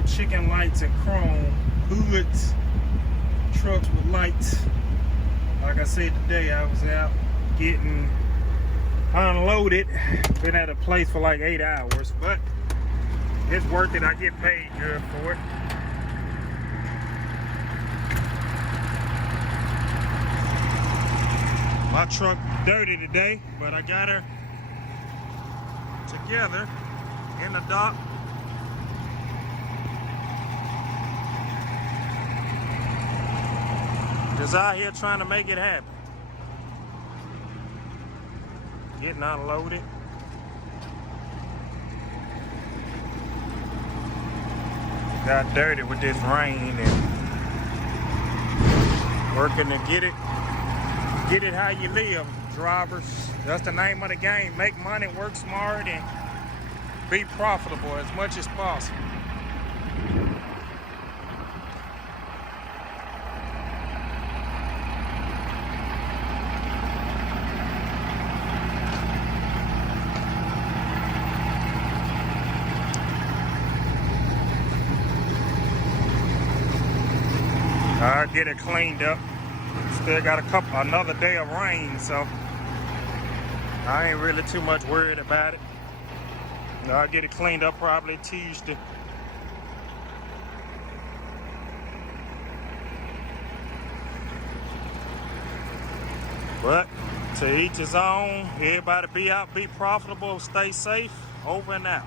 little chicken lights and chrome hoods, trucks with lights. Like I said today, I was out getting unloaded. Been at a place for like 8 hours, but it's worth it. I get paid good for it. My truck dirty today, but I got her together in the dock. Just out here trying to make it happen. Getting unloaded. Got dirty with this rain and working to get it how you live, drivers. That's the name of the game. Make money, work smart, and be profitable as much as possible. I'll get it cleaned up. Still got another day of rain, so I ain't really too much worried about it. I'll get it cleaned up probably Tuesday. But to each his own. Everybody be out, be profitable, stay safe. Over and out.